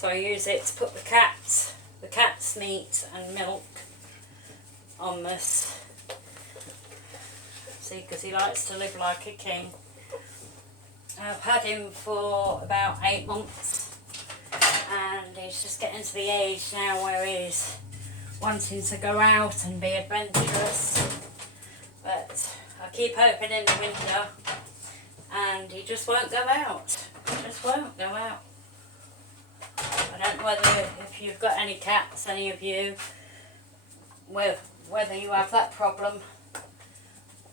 So I use it to put the cat's meat and milk on this. See, because he likes to live like a king. I've had him for about 8 months, and he's just getting to the age now where he's wanting to go out and be adventurous. But I keep opening the window and he just won't go out. Just won't go out. I don't know whether, if you've got any cats, any of you, whether you have that problem.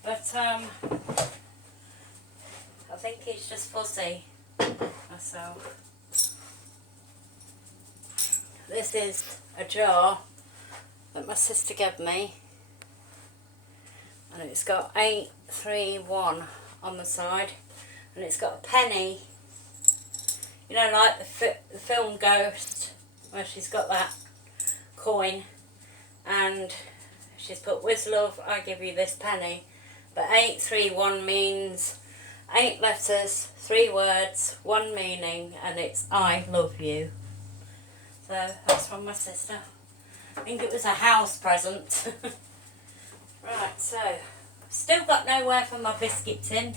But I think he's just fussy myself. This is a jar that my sister gave me, and it's got 831 on the side, and it's got a penny, you know, like the film Ghost, where she's got that coin, and she's put, with love I give you this penny. But 831 means 8 letters, 3 words, 1 meaning, and it's I love you. So that's from my sister. I think it was a house present. Right, so still got nowhere for my biscuits in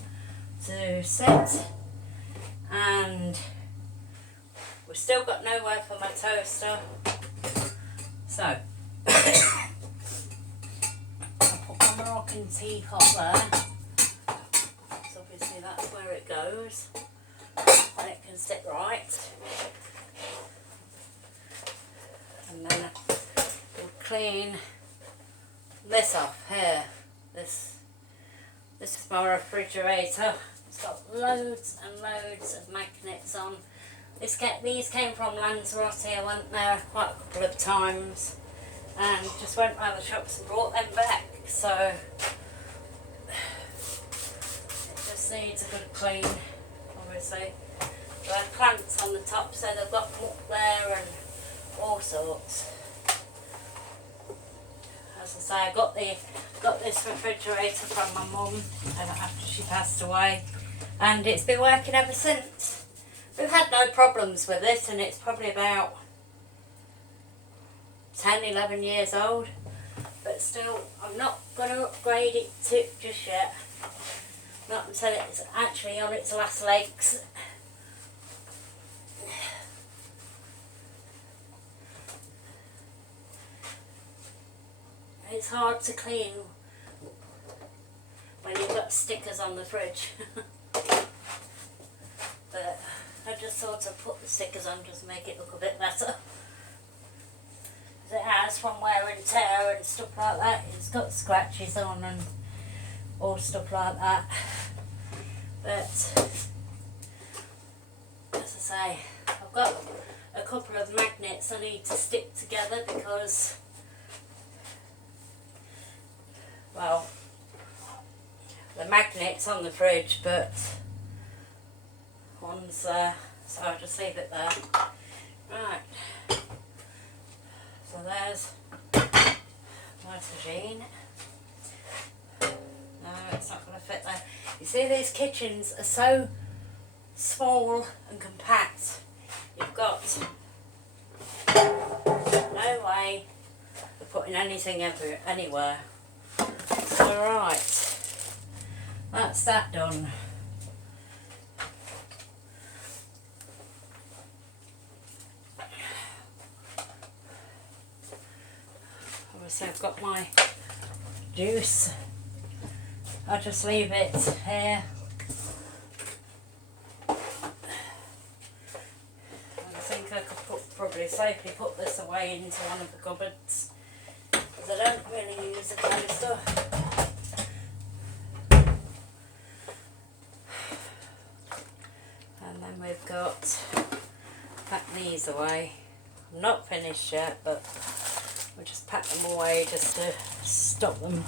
to sit, and we've still got nowhere for my toaster. So I'll put my Moroccan teapot there. So obviously that's where it goes, and it can sit right. And then we'll clean this off here. This is my refrigerator. It's got loads and loads of magnets on. These came from Lanzarote. I went there quite a couple of times and just went round the shops and brought them back. So it just needs a good clean, obviously. There are plants on the top, so they've got them up there and all sorts. As I say, I got this refrigerator from my mum after she passed away, and it's been working ever since. We've had no problems with it, and it's probably about 10-11 years old, but still I'm not going to upgrade it just yet, not until it's actually on its last legs. It's hard to clean when you've got stickers on the fridge. But I just sort of put the stickers on just to make it look a bit better. It has, from wear and tear and stuff like that. It's got scratches on and all stuff like that. But as I say, I've got a couple of magnets I need to stick together because, well, the magnet's on the fridge, but one's there, so I'll just leave it there. Right, so there's my tagine. No, it's not going to fit there. You see, these kitchens are so small and compact, you've got no way of putting anything anywhere. Alright, that's that done. Obviously I've got my juice. I'll just leave it here. I think I could probably safely put this away into one of the cupboards, because I don't really use the toaster. And then we've got, pack these away. I'm not finished yet, but we'll just pack them away just to stop them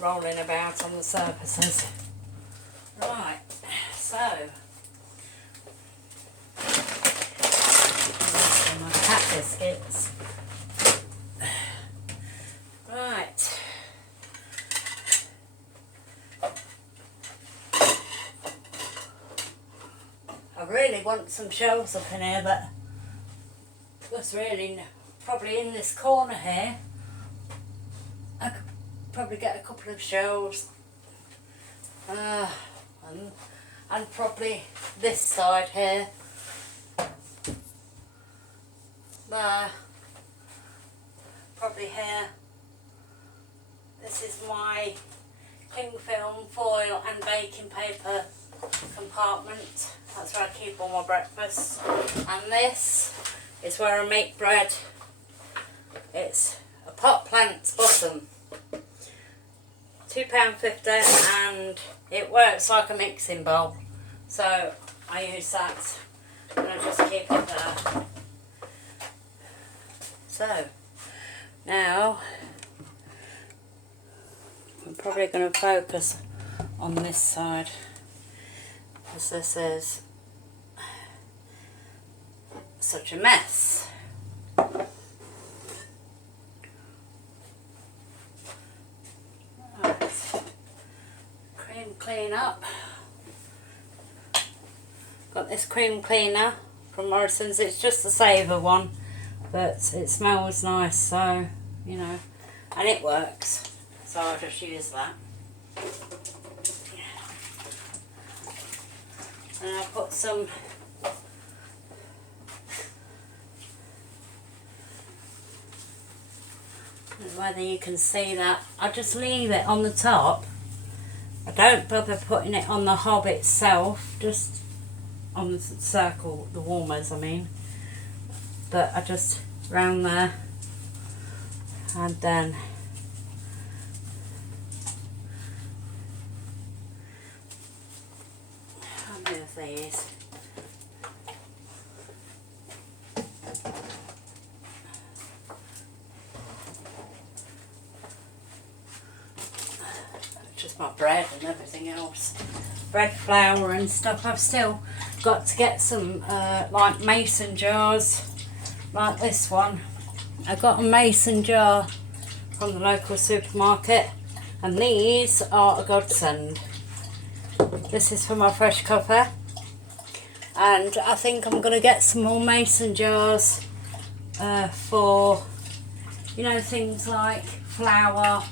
rolling about on the surfaces. Right, so these are my cat biscuits. Right. really want some shelves up in here, but that's really probably in this corner here. I could probably get a couple of shelves, and probably this side here, there, probably here. This is my cling film, foil and baking paper compartment. That's where I keep all my breakfast. And this is where I make bread. It's a pot plant bottom, £2.50, and it works like a mixing bowl. So I use that and I just keep it there. So now I'm probably going to focus on this side, because this is such a mess. Right. Cream clean up. Got this cream cleaner from Morrison's. It's just a saver one, but it smells nice, so you know, and it works. So I'll just use that. And I'll put some whether you can see that, I just leave it on the top. I don't bother putting it on the hob itself, just on the circle, the warmers I mean. But I just round there, and then I'll move these. Just my bread and everything else, bread flour and stuff. I've still got to get some like mason jars like this one. I got a mason jar from the local supermarket, and these are a godsend. This is for my fresh copper, and I think I'm going to get some more mason jars for, you know, things like flour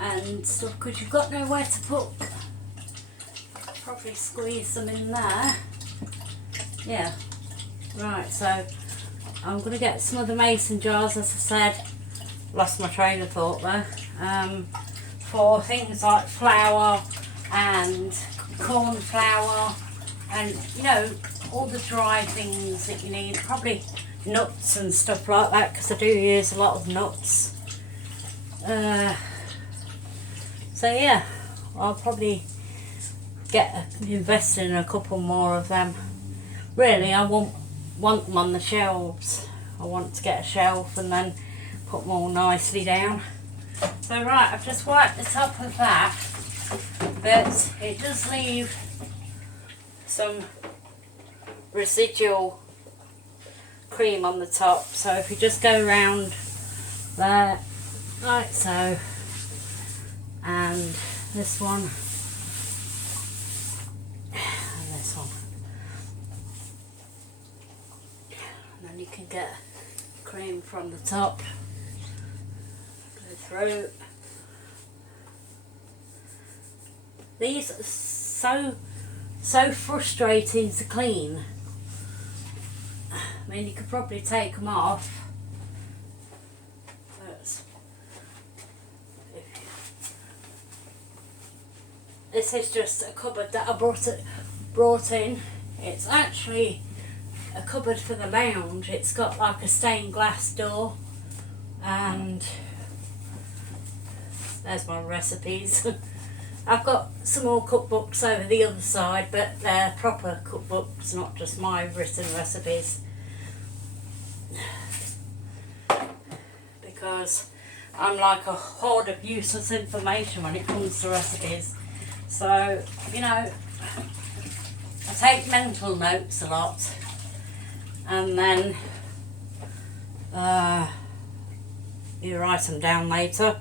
and stuff, because you've got nowhere to put. Probably squeeze them in there. Yeah, right, so I'm going to get some of the mason jars, as I said. Lost my train of thought there. For things like flour and corn flour, and you know, all the dry things that you need, probably nuts and stuff like that, because I do use a lot of nuts. So yeah, I'll probably invest in a couple more of them. Really, I want them on the shelves. I want to get a shelf and then put them all nicely down. So right, I've just wiped the top of that, but it does leave some residual cream on the top. So if you just go around there, like so, and this one, and this one, and then you can get cream from the top, go through. These are so frustrating to clean. I mean, you could probably take them off, but this is just a cupboard that I brought in. It's actually a cupboard for the lounge. It's got like a stained glass door, and there's my recipes. I've got some more cookbooks over the other side, but they're proper cookbooks, not just my written recipes. Because I'm like a hoard of useless information when it comes to recipes. So, you know, I take mental notes a lot, and then you write them down later.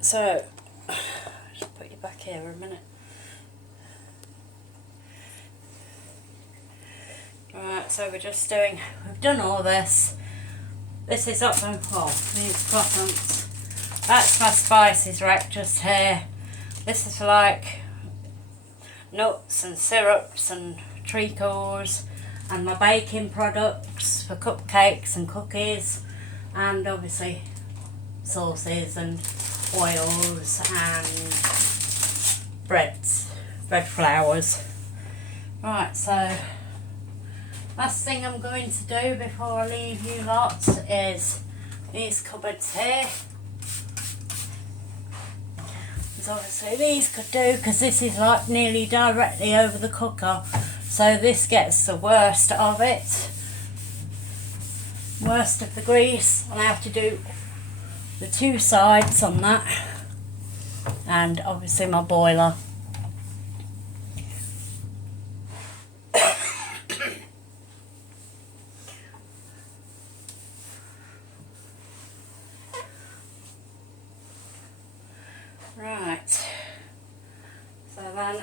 So, just put you back here a minute. Right, so we've done all this. This is up and these buttons. That's my spices rack just here. This is like nuts and syrups and treacles and my baking products for cupcakes and cookies, and obviously sauces and oils and bread flours. Right, so last thing I'm going to do before I leave you lots is these cupboards here. So obviously these could do, because this is like nearly directly over the cooker, so this gets the worst of it, worst of the grease, and I have to do the two sides on that, and obviously my boiler. Right, so then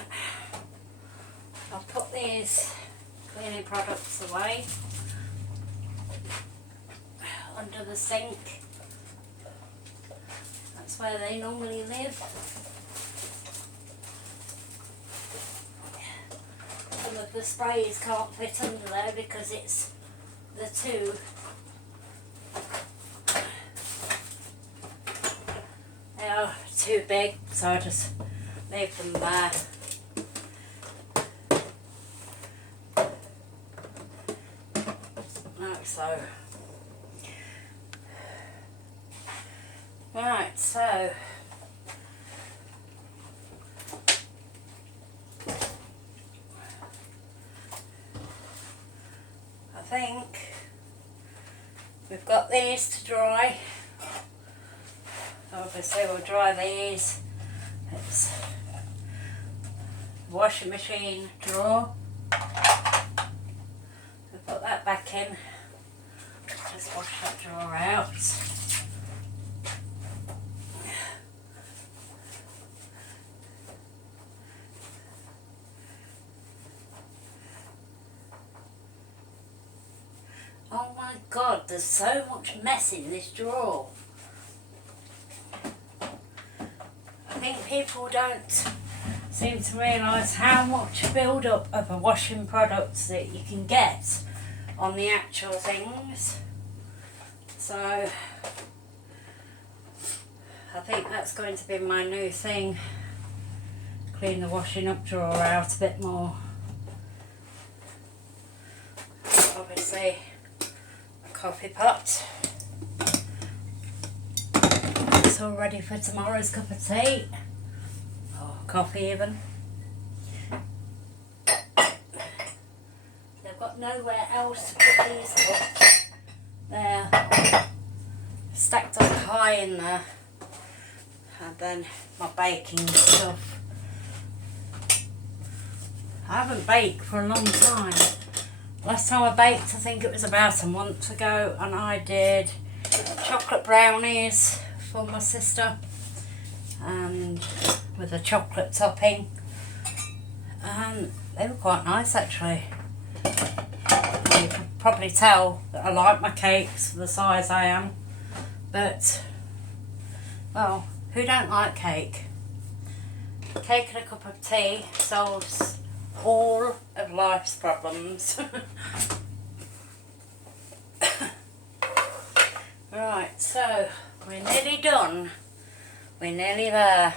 I'll put these cleaning products away under the sink. That's where they normally live. Some of the sprays can't fit under there because it's the two. They are too big, so I just leave them there. Like so. Right, so I think we've got these to dry. Obviously we'll dry these. It's washing machine drawer. We'll put that back in. Just wash that drawer out. Oh my God, there's so much mess in this drawer. I think people don't seem to realise how much build-up of a washing products that you can get on the actual things. So I think that's going to be my new thing. Clean the washing up drawer out a bit more. Obviously a coffee pot. It's all ready for tomorrow's cup of tea, or coffee even. They've got nowhere else to put these cups. They're stacked up high in there. And then my baking stuff. I haven't baked for a long time. Last time I baked, I think it was about a month ago, and I did chocolate brownies for my sister, and with a chocolate topping, and they were quite nice actually. You can probably tell that I like my cakes for the size I am, but well, who don't like cake? Cake and a cup of tea solves all of life's problems. Right, so we're nearly done. We're nearly there.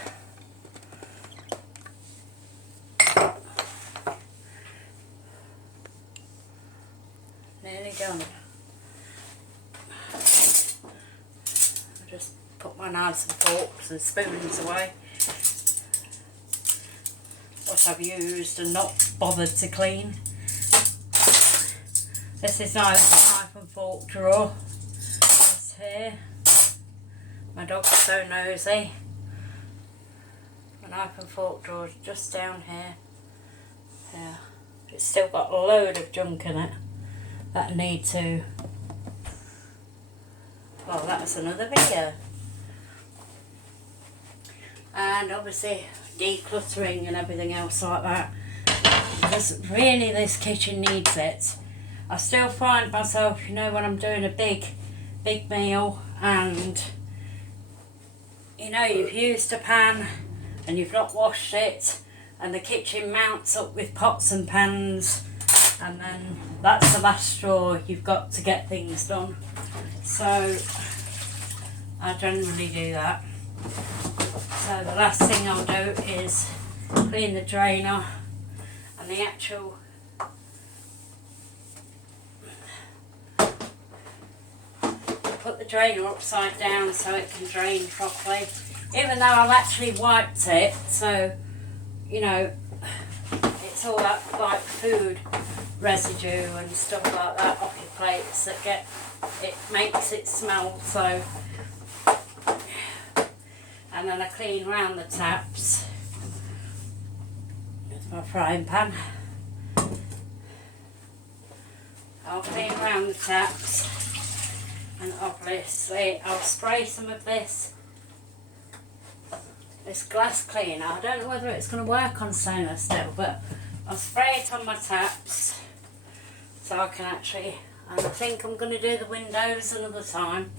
Nearly done. I'll just put my knives and forks and spoons away. What I've used and not bothered to clean. This is now the knife and fork drawer. This here. My dog's so nosy. My knife and fork drawer is just down here. Yeah. It's still got a load of junk in it that I need to. Well, that's another video. And obviously decluttering and everything else like that, because really this kitchen needs it. I still find myself, you know, when I'm doing a big meal and, you know, you've used a pan and you've not washed it and the kitchen mounts up with pots and pans, and then that's the last straw. You've got to get things done. So I generally do that. So the last thing I'll do is clean the drainer and the actual put the drainer upside down so it can drain properly, even though I've actually wiped it, so you know it's all that like food residue and stuff like that off your plates that it makes it smell. So, and then I clean round the taps with my frying pan. I'll clean round the taps, and obviously I'll spray some of this glass cleaner. I don't know whether it's going to work on stainless steel, but I'll spray it on my taps so I can actually, and I think I'm going to do the windows another time.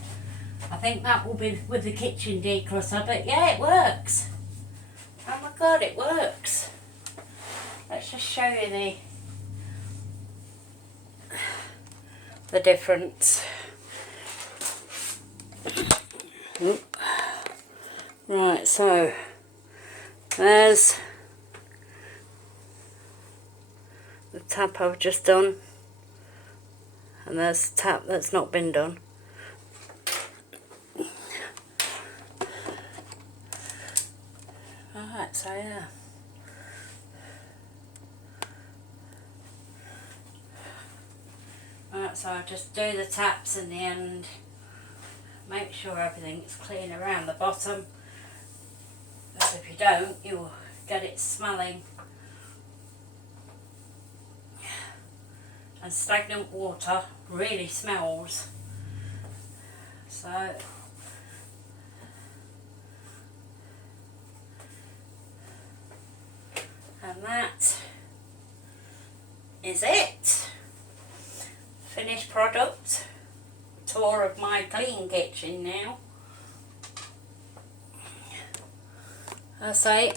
I think that will be with the kitchen declutter, but yeah, it works. Oh my god, it works. Let's just show you the difference. Oop. Right, so there's the tap I've just done, and there's the tap that's not been done. Alright, so yeah. Alright, so I'll just do the taps in the end, make sure everything's clean around the bottom, because if you don't, you'll get it smelling. And stagnant water really smells. So and that is it. Finished product. Tour of my clean kitchen now. I say,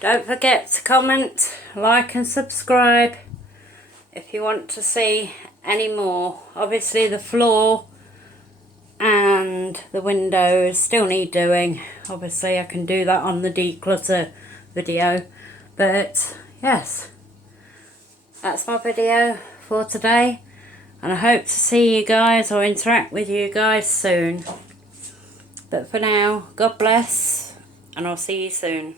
don't forget to comment, like and subscribe if you want to see any more. Obviously the floor and the windows still need doing. Obviously I can do that on the declutter video, but yes, that's my video for today, and I hope to see you guys or interact with you guys soon. But for now, God bless, and I'll see you soon.